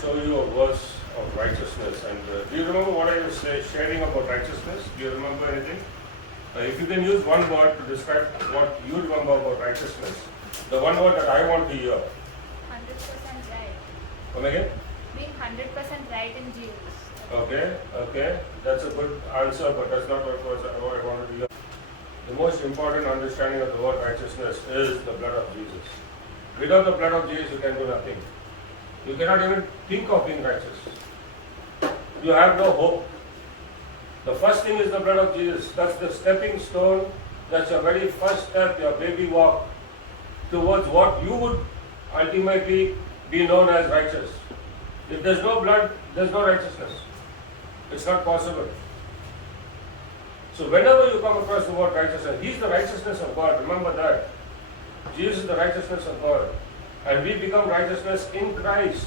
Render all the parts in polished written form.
Show you a verse of righteousness. And do you remember what I was sharing about righteousness? Do you remember anything? If you can use one word to describe what you remember about righteousness, the one word that I want to hear. 100% right. Come again? Being 100% right in Jesus. Okay. That's a good answer, but that's not what I wanted to hear. The most important understanding of the word righteousness is the blood of Jesus. Without the blood of Jesus, you can do nothing. You cannot even think of being righteous. You have no hope. The first thing is the blood of Jesus. That's the stepping stone. That's your very first step, your baby walk towards what you would ultimately be known as righteous. If there's no blood, there's no righteousness. It's not possible. So whenever you come across the word righteousness, He's the righteousness of God. Remember that. Jesus is the righteousness of God. And we become righteousness in Christ.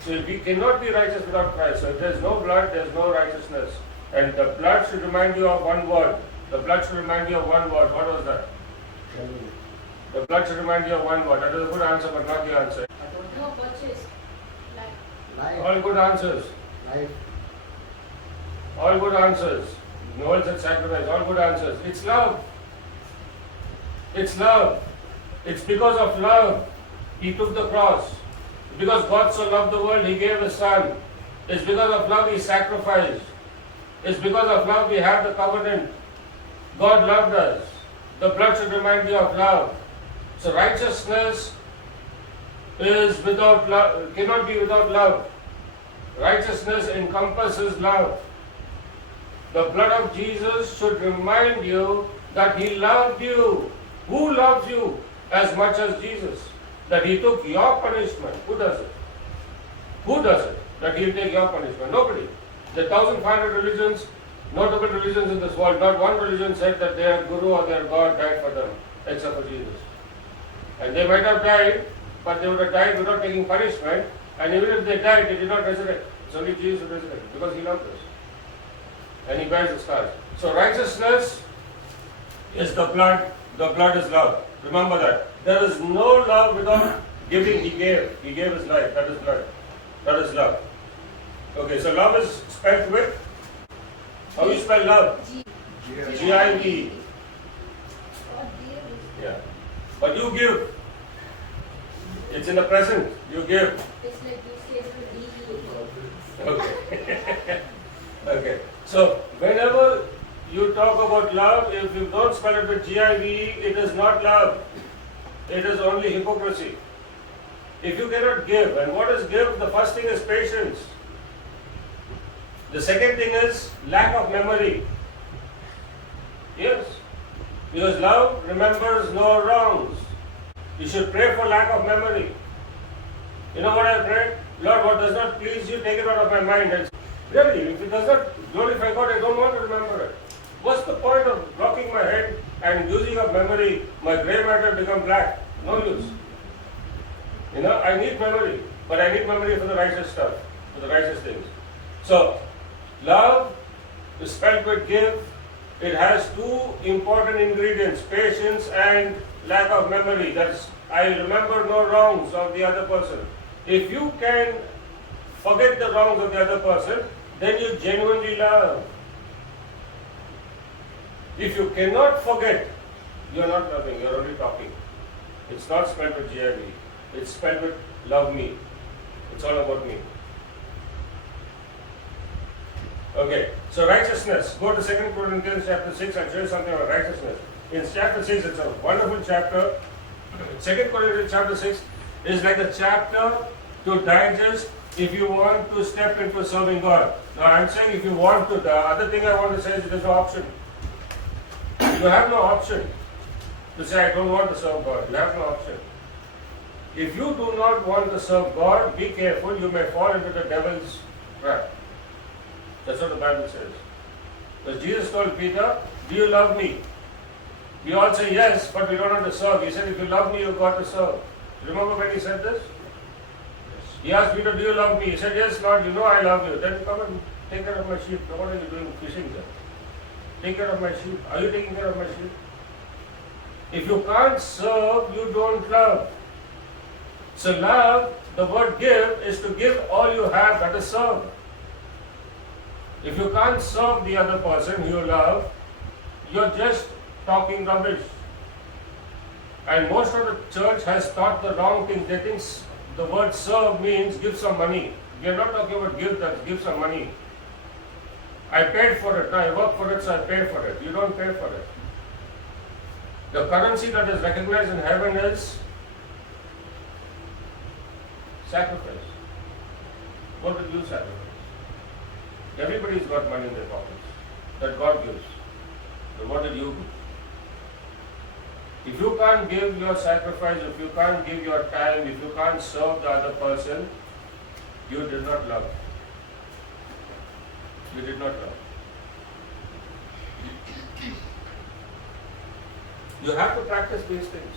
So we cannot be righteous without Christ. So if there's no blood, there's no righteousness. And the blood should remind you of one word. The blood should remind you of one word. What was that? The blood should remind you of one word. That is a good answer, but not the answer. No purchase. Life. All good answers. Life. All good answers. Noel said sacrifice. All good answers. It's love. It's love. It's because of love He took the cross. Because God so loved the world, He gave His Son. It's because of love He sacrificed. It's because of love we have the covenant. God loved us. The blood should remind you of love. So righteousness is without love, cannot be without love. Righteousness encompasses love. The blood of Jesus should remind you that He loved you. Who loves you as much as Jesus? That He took your punishment. Who does it? Who does it? That He'll take your punishment? Nobody. The 1,500 religions, notable religions in this world, not one religion said that their Guru or their God died for them, except for Jesus. And they might have died, but they would have died without taking punishment. And even if they died, they did not resurrect. It's only Jesus who resurrected, because He loved us. And He bears the scars. So righteousness is the blood is love. Remember that. There is no love without giving. He gave His life. That is blood. That is love. Okay, so love is spelled with, how you spell love? G-I-V. Yeah. But you give. It's in the present. You give. It's like you say to Okay. Okay. So whenever you talk about love, if you don't spell it with G-I-V, it is not love. It is only hypocrisy. If you cannot give, and what is give? The first thing is patience. The second thing is lack of memory. Yes. Because love remembers no wrongs. You should pray for lack of memory. You know what I pray? Lord, what does not please you, take it out of my mind. And really, if it does not glorify God, I don't want to remember it. What's the point of blocking my head and using up memory? My grey matter become black. No use. You know, I need memory, but I need memory for the righteous stuff, for the righteous things. So, love is spelled with give. It has two important ingredients, patience and lack of memory. That's, I remember no wrongs of the other person. If you can forget the wrongs of the other person, then you genuinely love. If you cannot forget, you are not loving, you are only talking. It's not spelled with G-I-V. It's spelled with love me. It's all about me. Okay, so righteousness. Go to 2 Corinthians chapter 6 and show you something about righteousness. In chapter 6, it's a wonderful chapter. 2 Corinthians chapter 6 is like a chapter to digest if you want to step into serving God. Now I'm saying if you want to, the other thing I want to say is there's no option. You have no option to say, I don't want to serve God. You have no option. If you do not want to serve God, be careful, you may fall into the devil's trap. That's what the Bible says. Because Jesus told Peter, do you love me? We all say yes, but we don't want to serve. He said, if you love me, you've got to serve. Remember when he said this? He asked Peter, do you love me? He said, yes, Lord, you know I love you. Then come and take care of my sheep. Now, what are you doing fishing there? Take care of my sheep. Are you taking care of my sheep? If you can't serve, you don't love. So love the word give is to give all you have, that is serve. If you can't serve the other person you love, you're just talking rubbish. And most of the church has taught the wrong thing. They think the word serve means give some money. We are not talking about give some money. I paid for it, I work for it, so I pay for it. You don't pay for it. The currency that is recognized in heaven is sacrifice. What did you sacrifice? Everybody's got money in their pockets that God gives. But what did you do? If you can't give your sacrifice, if you can't give your time, if you can't serve the other person, you did not love. You did not love. You have to practice these things.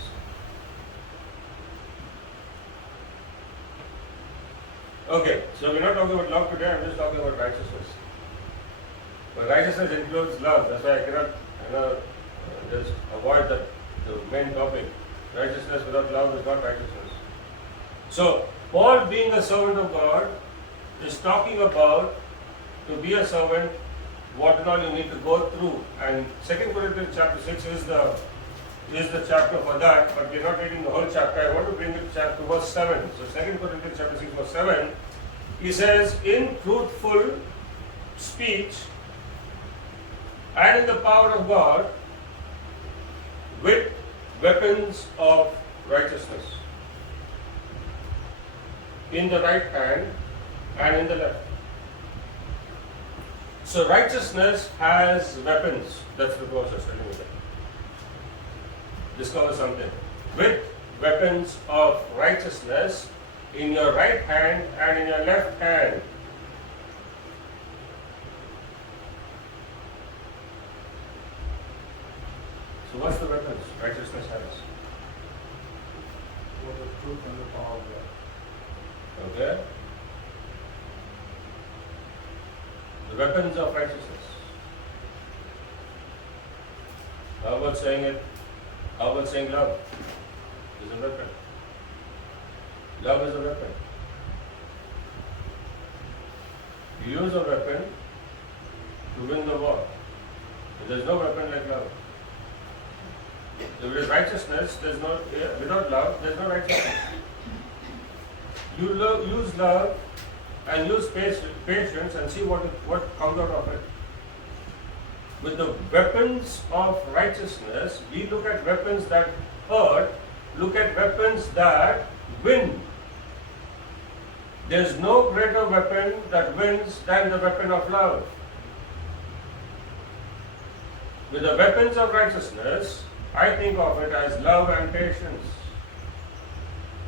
Okay, so we're not talking about love today, I'm just talking about righteousness. But righteousness includes love, that's why I cannot just avoid the main topic. Righteousness without love is not righteousness. So, Paul being a servant of God is talking about to be a servant, what and all you need to go through. And 2 Corinthians chapter 6 is the chapter for that, but we're not reading the whole chapter. I want to bring it to verse 7. So 2 Corinthians chapter 6 verse 7, he says, in truthful speech and in the power of God, with weapons of righteousness in the right hand and in the left. So righteousness has weapons. That's the process. Discover something. With weapons of righteousness in your right hand and in your left hand. So what's the weapons righteousness has? For the truth and the power of God. Okay? The weapons of righteousness. How about saying it? How about saying love is a weapon? Love is a weapon. You use a weapon to win the war. There's no weapon like love. If it is righteousness, there's no, without love, there's no righteousness. You use love and use patience and see what comes out of it. With the weapons of righteousness, we look at weapons that hurt, look at weapons that win. There's no greater weapon that wins than the weapon of love. With the weapons of righteousness, I think of it as love and patience.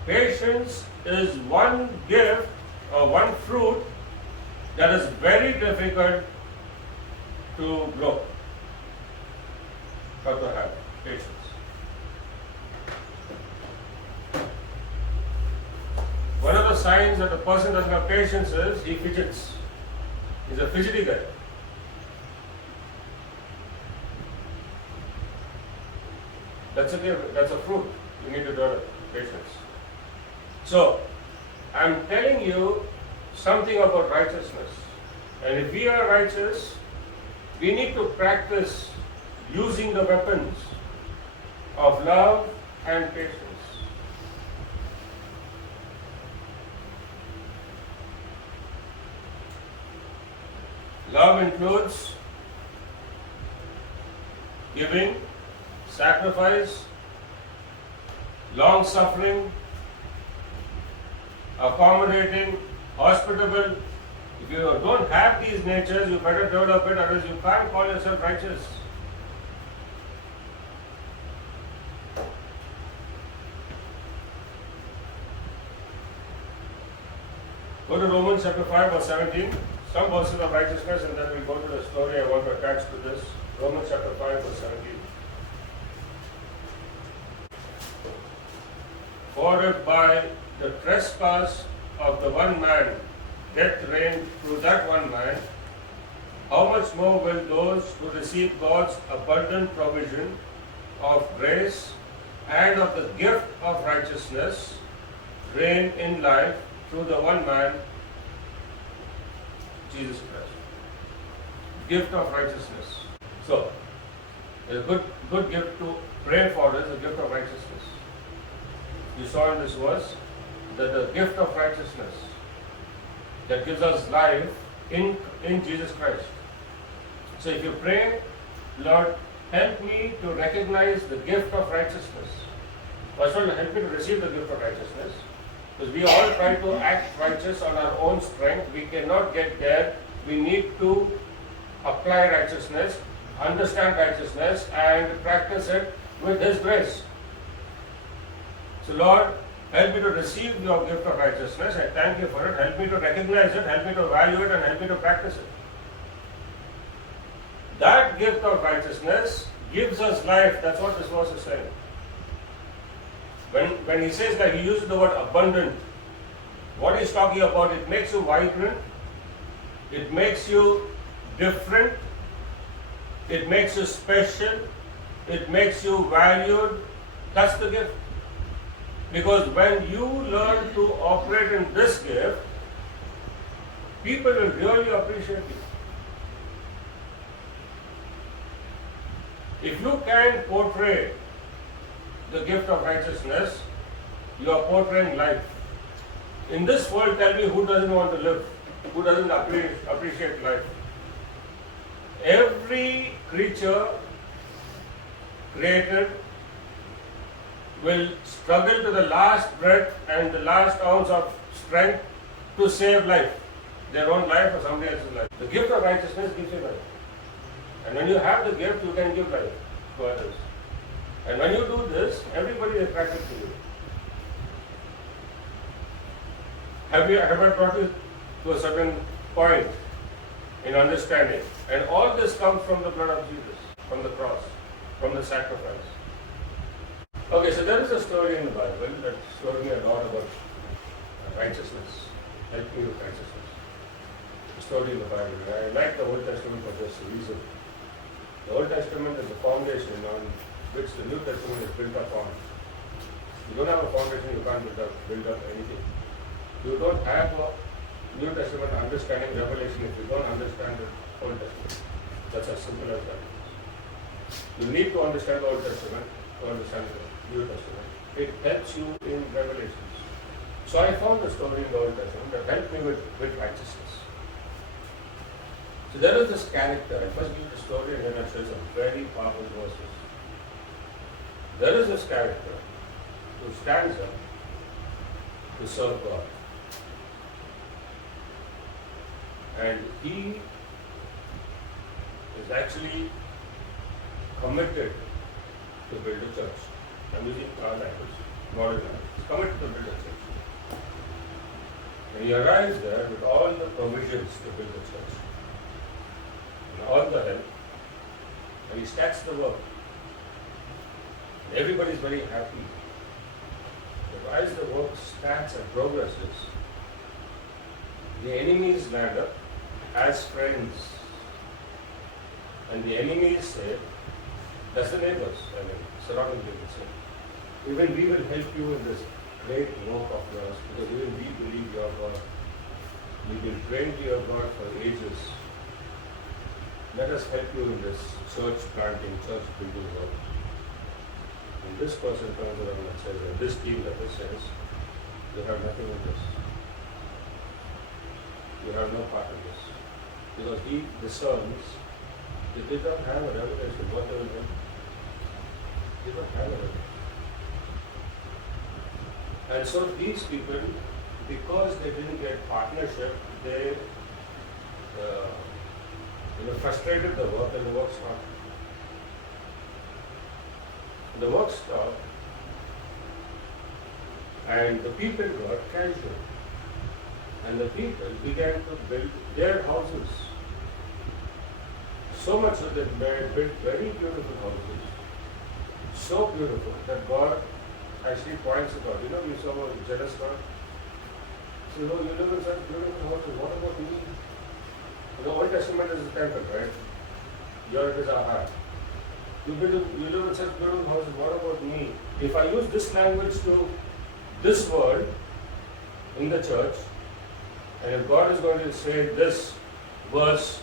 Patience is one gift or one fruit that is very difficult to grow or to have patience. One of the signs that a person doesn't have patience is he fidgets. He's a fidgety guy. That's a gift, that's a fruit. You need to develop patience. So, I'm telling you something about righteousness. And if we are righteous, we need to practice using the weapons of love and patience. Love includes giving, sacrifice, long suffering, accommodating, hospitable. If you don't have these natures, you better develop it, otherwise you can't call yourself righteous. Go to Romans chapter 5 verse 17. Some verses of righteousness, and then we go to the story I want to attach to this. Romans chapter 5 verse 17. For if by the trespass of the one man death reigned through that one man, how much more will those who receive God's abundant provision of grace and of the gift of righteousness reign in life through the one man, Jesus Christ. Gift of righteousness. So, a good gift to pray for is a gift of righteousness. You saw in this verse that the gift of righteousness that gives us life in Jesus Christ. So if you pray, Lord, help me to recognize the gift of righteousness. First of all, help me to receive the gift of righteousness. Because we all try to act righteous on our own strength. We cannot get there. We need to apply righteousness, understand righteousness, and practice it with His grace. So Lord, help me to receive your gift of righteousness. I thank you for it. Help me to recognize it, help me to value it, and help me to practice it. That gift of righteousness gives us life. That's what this verse is saying. When he says that, he uses the word abundant. What he's talking about, it makes you vibrant, it makes you different, it makes you special, it makes you valued. That's the gift. Because when you learn to operate in this gift, people will really appreciate you. If you can portray the gift of righteousness, you are portraying life. In this world, tell me who doesn't want to live, who doesn't appreciate life. Every creature created will struggle to the last breath and the last ounce of strength to save life, their own life or somebody else's life. The gift of righteousness gives you life. And when you have the gift, you can give life to others. And when you do this, everybody is attracted to you. Have I brought you to a certain point in understanding? And all this comes from the blood of Jesus, from the cross, from the sacrifice. Okay, so there is a story in the Bible that showed me a lot about righteousness. Help me with righteousness. A story in the Bible. I like the Old Testament for this reason. The Old Testament is the foundation on which the New Testament is built upon. You don't have a foundation, you can't build up anything. You don't have a New Testament understanding, revelation, if you don't understand the Old Testament. That's as simple as that. You need to understand the Old Testament to understand the New Testament. It helps you in revelations. So I found a story in the Old Testament that helped me with righteousness. So there is this character. I first give the story and then I'll show you some very powerful verses. There is this character who stands up to serve God. And he is actually committed to build a church. I'm using our language, modern language. He's committed to build a church. And he arrives there with all the provisions to build a church. And all the help. And he starts the work. And everybody is very happy. But as the work starts and progresses, the enemies land up as friends. And the enemies say, that's the neighbors, surrounding people say, even we will help you in this great work of yours, because even we believe your God. We've been praying to your God for ages. Let us help you in this church planting, church building work. And this person turns around and says, and this team that says, you have nothing in this. You have no part in this. Because he discerns, they did not have a revelation, what they will do. They don't have a revelation. And so these people, because they didn't get partnership, they frustrated the work and the work stopped. The work stopped and the people got casual. And the people began to build their houses. So much that they built very beautiful houses. So beautiful that God actually points it out. You saw a jealous God. So, you live in such beautiful houses. What about me? The Old Testament is the temple, right? Here it is our heart. You live in such beautiful houses. What about me? If I use this language to this world, in the church, and if God is going to say this verse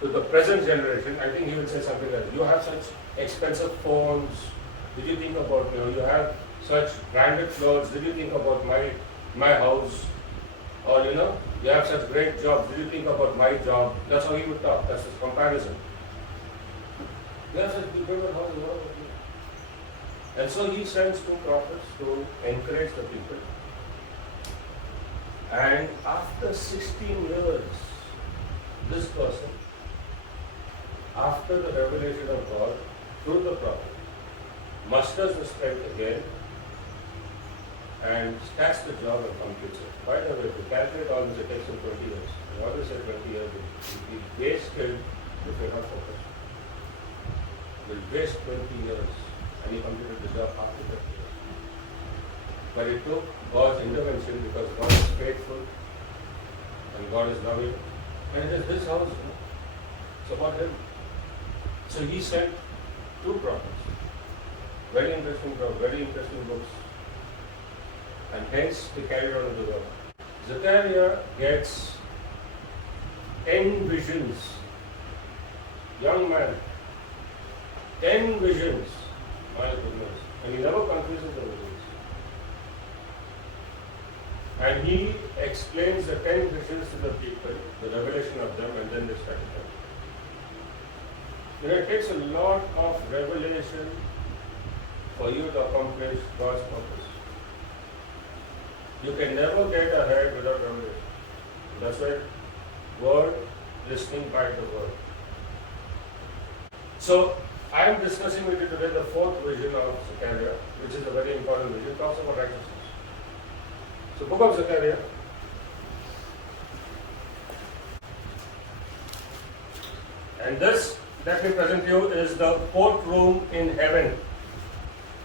to the present generation, I think He will say something like, you have such expensive phones, did you think about me? Or you have such branded clothes, did you think about my house? Or you have such great jobs, did you think about my job? That's how He would talk, that's His comparison. You have such bigger house, what about you? And so He sends two prophets to encourage the people. And after 16 years, this person, after the revelation of God through the prophet, musters the strength again and starts the job and completes it. By the way, to calculate all this, it takes him 20 years. What is it 20 years? He wasted, if you're not focused, will waste 20 years and he completed the job after 20 years. But it took God's intervention because God is faithful and God is loving. And it is His house. It's about Him. So He sent two prophets. Very interesting books. And hence they carried on the work. Zechariah gets 10 visions. Young man. 10 visions. My goodness. And he never confuses the visions. And he explains the 10 visions to the people, the revelation of them, and then they start them. It takes a lot of revelation for you to accomplish God's purpose. You can never get ahead without revelation. That's why word, listening by the word. So, I am discussing with you today the fourth vision of Zechariah, which is a very important vision. It talks about righteousness. So, book of Zechariah. And this, let me present you, is the courtroom in heaven.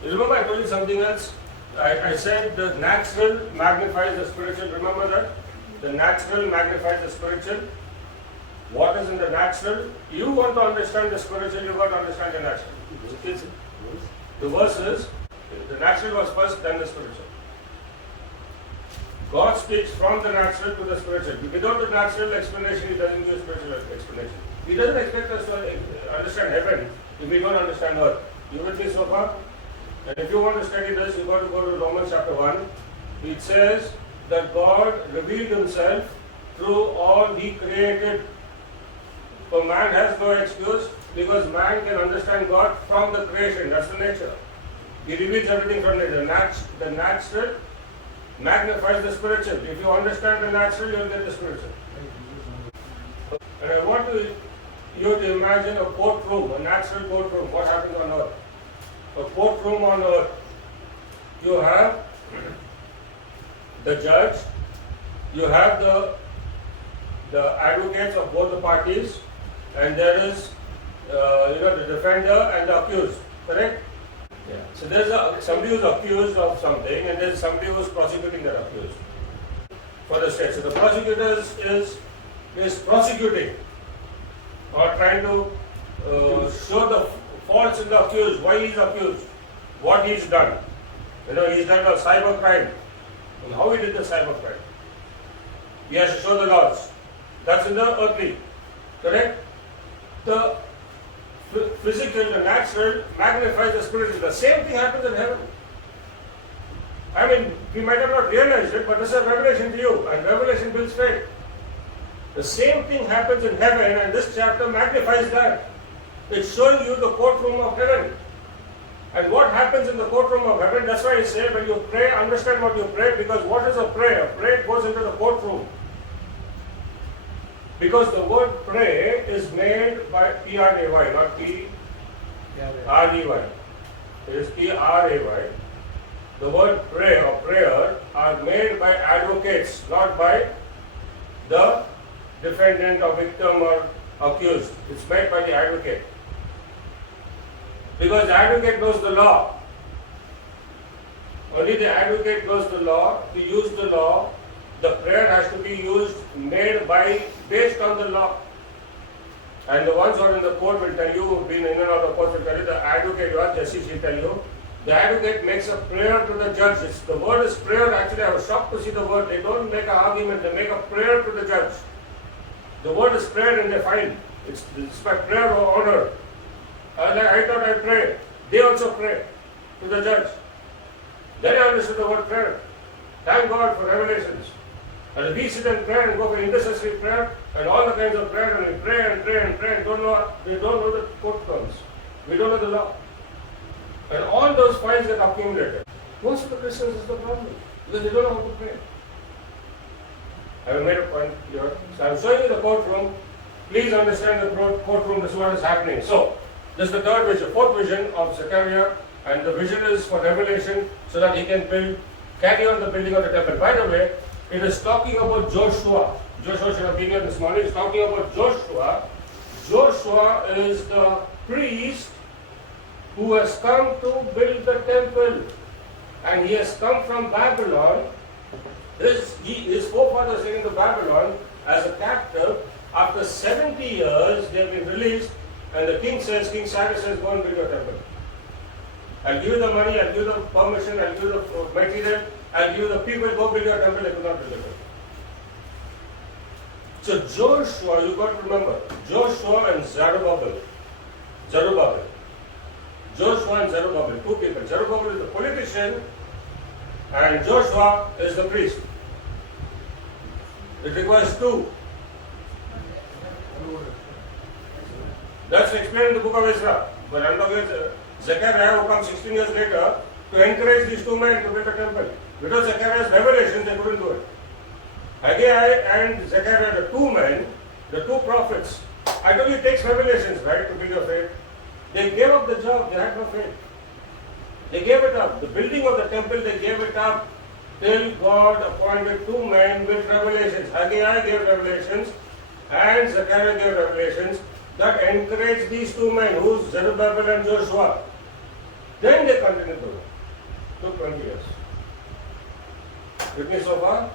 You remember I told you something else? I said the natural magnifies the spiritual. Remember that? The natural magnifies the spiritual. What is in the natural? You want to understand the spiritual, you got to understand the natural. The verse is, the natural was first, then the spiritual. God speaks from the natural to the spiritual. Without the natural explanation, He doesn't give spiritual explanation. He doesn't expect us to understand heaven if we don't understand earth. You with me so far? And if you want to study this, you've got to go to Romans chapter 1. It says that God revealed Himself through all He created. So man has no excuse because man can understand God from the creation. That's the nature. He reveals everything from nature. The natural magnifies the spiritual. If you understand the natural, you will get the spiritual. And I want you to imagine a courtroom, a natural courtroom. What happens on earth? A courtroom on earth. You have the judge, you have the advocates of both the parties, and there is the defender and the accused. Correct? Yeah. So there is somebody who is accused of something, and there is somebody who is prosecuting that accused for the state. So the prosecutor is prosecuting or trying to show the faults in the accused, why he is accused, what he has done. He's done a cyber crime. And how he did the cyber crime? He has to show the laws. That's in the earthly. Correct? The physical, the natural magnifies the spiritual. The same thing happens in heaven. I mean, we might have not realized it, but this is a revelation to you, and revelation builds faith. The same thing happens in heaven, and this chapter magnifies that. It's showing you the courtroom of heaven. And what happens in the courtroom of heaven, that's why I say when you pray, understand what you pray, because what is a prayer? Prayer goes into the courtroom. Because the word pray is made by P-R-A-Y, not P-R-E-Y. It is P-R-A-Y. The word pray or prayer are made by advocates, not by the defendant or victim or accused. It's made by the advocate. Because the advocate knows the law. Only the advocate knows the law. To use the law, the prayer has to be based on the law. And the ones who are in the court will tell you, who've been in and out of the court will tell you, the advocate, you ask Jesse, she'll tell you, The advocate makes a prayer to the judge. The word is prayer. Actually, I was shocked to see the word. They don't make an argument. They make a prayer to the judge. The word is prayer in their file. It's my prayer or honor. I thought I'd pray. They also pray to the judge. Then I understood the word prayer. Thank God for revelations. And we sit and pray and go for intercessory prayer and all the kinds of prayer, and we pray and pray and pray and we don't know the court terms. We don't know the law. And all those files get accumulated. Most of the Christians is the problem because they don't know how to pray. I have made a point here. So I am showing you the courtroom. Please understand the courtroom. This is what is happening. So this is the third vision, fourth vision of Zechariah, and the vision is for revelation so that he can carry on the building of the temple. By the way, it is talking about Joshua. Joshua should have been here this morning. It's talking about Joshua. Joshua is the priest who has come to build the temple. And he has come from Babylon. His forefathers were into Babylon as a captive. After 70 years, they have been released. And the king Cyrus says, go and build your temple. I'll give you the money, I'll give you the permission, I'll give you the material, I'll give you the people, go build your temple. They could not build it. So Joshua, you got to remember, Joshua and Zerubbabel. Joshua and Zerubbabel, two people. Zerubbabel is the politician and Joshua is the priest. It requires two. That's explained in the book of Ezra. But I'm talking about Zechariah, who comes 16 years later to encourage these two men to build a temple. Without Zechariah's revelation, they couldn't do it. Haggai and Zechariah, the two men, the two prophets, I told you it takes revelations, right, to build your faith. They gave up the job, they had no faith. They gave it up. The building of the temple, they gave it up till God appointed two men with revelations. Haggai gave revelations and Zechariah gave revelations that encouraged these two men, who's Zerubbabel and Joshua. Then they continued to work. Took 20 years. With me so far?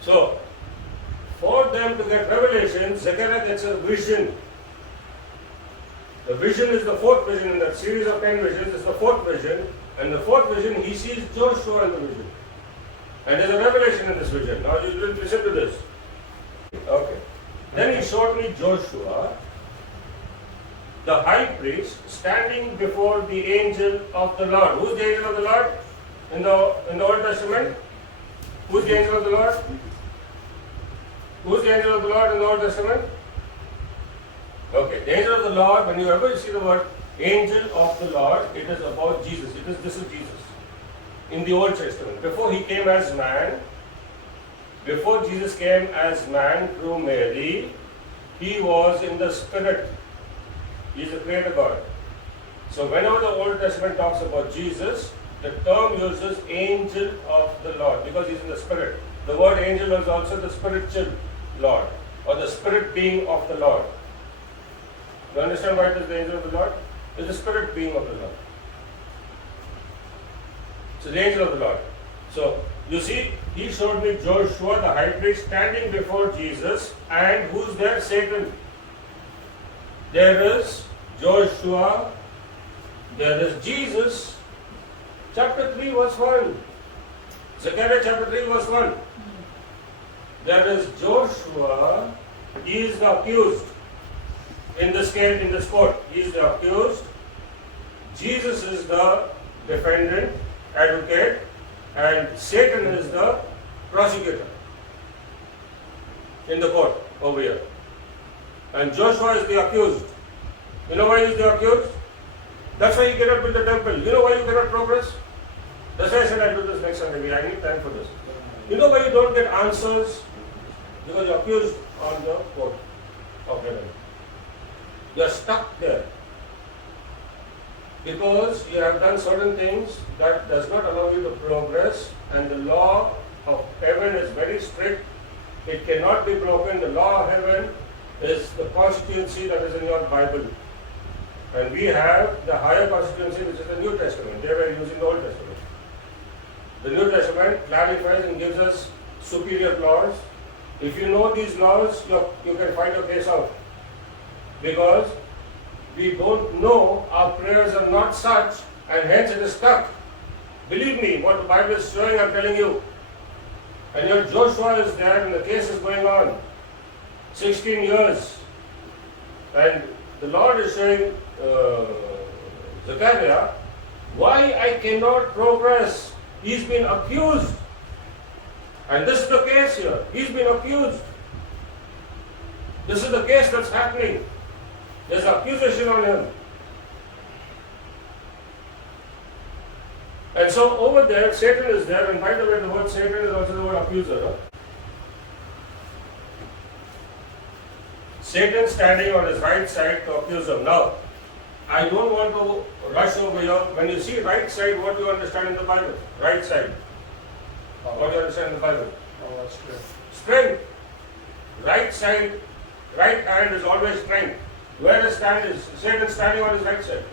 So, for them to get revelation, Zechariah gets a vision. The vision is the fourth vision in that series of 10 visions, is the fourth vision. And the fourth vision, he sees Joshua in the vision. And there's a revelation in this vision. Now you will listen to this. Okay. Then he showed me Joshua, the high priest, standing before the angel of the Lord. Who's the angel of the Lord in the Old Testament? Who's the angel of the Lord? Who's the angel of the Lord in the Old Testament? Okay, the angel of the Lord, whenever you see the word angel of the Lord, it is about Jesus. This is Jesus. In the Old Testament, before he came as man, before Jesus came as man through Mary, he was in the Spirit. He is the Creator God. So whenever the Old Testament talks about Jesus, the term uses angel of the Lord because he's in the Spirit. The word angel is also the spiritual Lord or the spirit being of the Lord. You understand why it is the angel of the Lord? It's the spirit being of the Lord. So the angel of the Lord. So you see, he showed me Joshua, the high priest, standing before Jesus, and who's there? Satan. There is Joshua, there is Jesus. Chapter 3 verse 1. Zechariah chapter 3 verse 1. There is Joshua, he is the accused in this court. He is the accused. Jesus is the defendant, advocate, and Satan is the prosecutor in the court over here. And Joshua is the accused. You know why he is the accused? That's why you cannot build the temple. You know why you cannot progress? That's why I said I'll do this next Sunday. I need time for this. You know why you don't get answers? Because you're accused on the court of heaven. You're stuck there. Because you have done certain things that does not allow you to progress, and the law of heaven is very strict. It cannot be broken. The law of heaven is the constituency that is in your Bible. And we have the higher constituency, which is the New Testament. They were using the Old Testament. The New Testament clarifies and gives us superior laws. If you know these laws, you can find your case out. Because we don't know, our prayers are not such and hence it is stuck. Believe me, what the Bible is showing, I'm telling you. And your Joshua is there and the case is going on. 16 years. And the Lord is showing Zechariah why I cannot progress. He's been accused. And this is the case here. He's been accused. This is the case that's happening. There's accusation on him. And so over there, Satan is there, and by the way, the word Satan is also the word accuser. Huh? Satan standing on his right side to accuse him. Now, I don't want to rush over here. When you see right side, what do you understand in the Bible? Right side. What do you understand in the Bible? Oh, that's good. Strength. Right side, right hand is always strength. Where is Satan standing on his right side?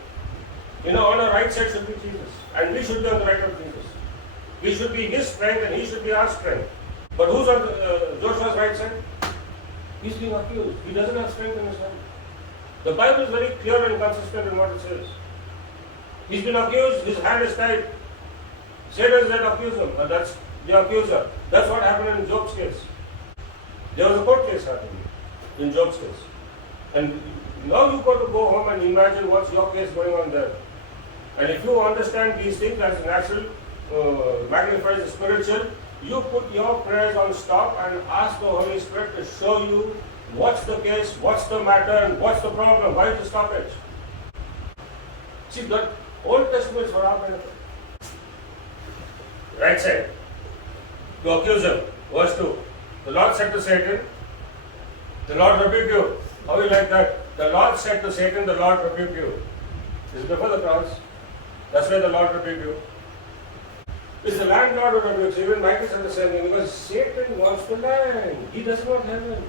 You know, on our right side should be Jesus. And we should be on the right of Jesus. We should be his strength and he should be our strength. But who's on Joshua's right side? He's being accused. He doesn't have strength in his hand. The Bible is very clear and consistent in what it says. He's been accused, his hand is tied. Satan is that accuse him, and that's the accuser. That's what happened in Job's case. There was a court case happening in Job's case. And now you've got to go home and imagine what's your case going on there. And if you understand these things as natural, magnifies the spiritual, you put your prayers on stop and ask the Holy Spirit to show you what's the case, what's the matter, and what's the problem, why to stop it. See, the Old Testament is for our benefit. Right side. To accuse him. Verse 2. The Lord said to Satan, the Lord rebuke you. How you like that? The Lord said to Satan, the Lord rebuke you. This is before the cross. That's why the Lord rebuked you. It's the landlord who rebukes you. Even Michael said the same thing, because Satan wants the land. He doesn't want heaven.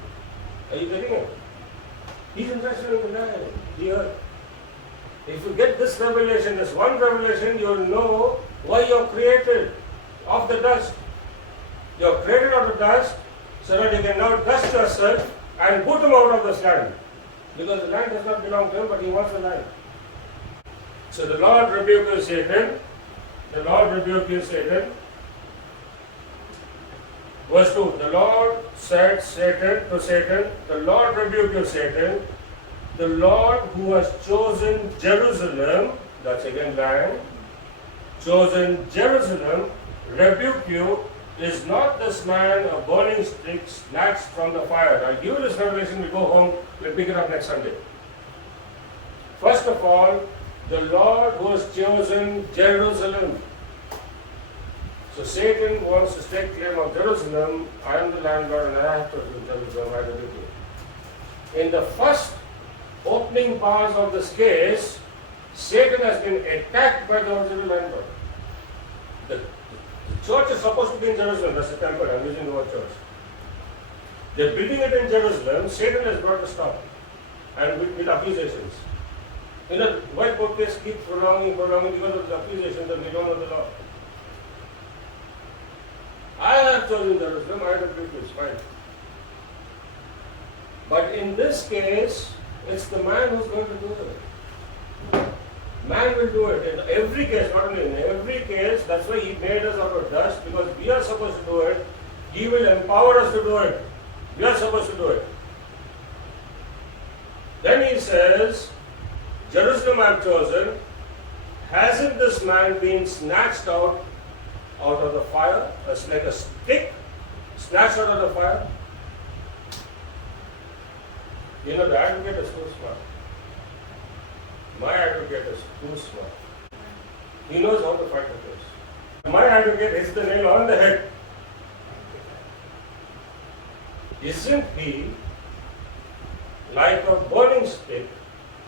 Are you getting it? He's interested in the land, the earth. If you get this revelation, this one revelation, you'll know why you're created of the dust. You're created of the dust so that you can now dust yourself and put him out of this land. Because the land does not belong to him, but he wants the land. So the Lord rebuked you, Satan. The Lord rebuked you, Satan. Verse 2. The Lord said to Satan, the Lord rebuked you, Satan. The Lord who has chosen Jerusalem, that's again land, chosen Jerusalem, rebuke you. Is not this man a burning stick snatched from the fire? I'll give you this revelation, we'll go home, we'll pick it up next Sunday. First of all, the Lord who has chosen Jerusalem. So Satan wants to stake claim of Jerusalem. I am the landlord and I have to do Jerusalem. I rebuke you. In the first opening parts of this case, Satan has been attacked by the original landlord. The church is supposed to be in Jerusalem. That's the temple. I'm using the word church. They're building it in Jerusalem. Satan has brought a stop. And with accusations. You know, why court case keeps prolonging because of the accusations that we don't know the law. I have chosen Jerusalem. I rebuke you. It's fine. But in this case, it's the man who's going to do it. Man will do it in every case, not only in every case. That's why he made us out of dust, because we are supposed to do it. He will empower us to do it. We are supposed to do it. Then he says, Jerusalem I have chosen. Hasn't this man been snatched out of the fire? It's like a stick snatched out of the fire. You know, the advocate is too smart. My advocate is too smart. He knows how to fight the case. My advocate hits the nail on the head. Isn't he like a burning stick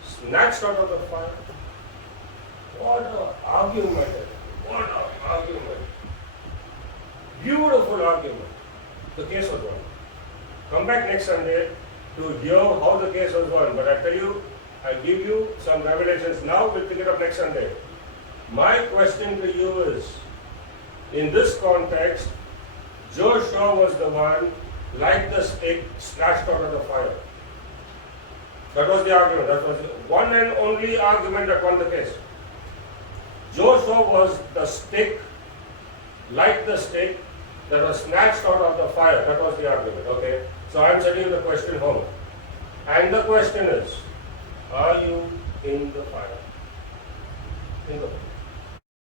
snatched out of the fire? What an argument! What an argument! Beautiful argument. The case was won. Come back next Sunday to hear how the case was won. But I tell you, I give you some revelations now. We'll pick it up next Sunday. My question to you is, in this context, Joshua was the one, like the stick, snatched out of the fire. That was the argument. That was the one and only argument that won the case. Joshua was the stick, like the stick, that was snatched out of the fire. That was the argument, okay? So I'm sending you the question home. And the question is, are you in the fire? Think of it.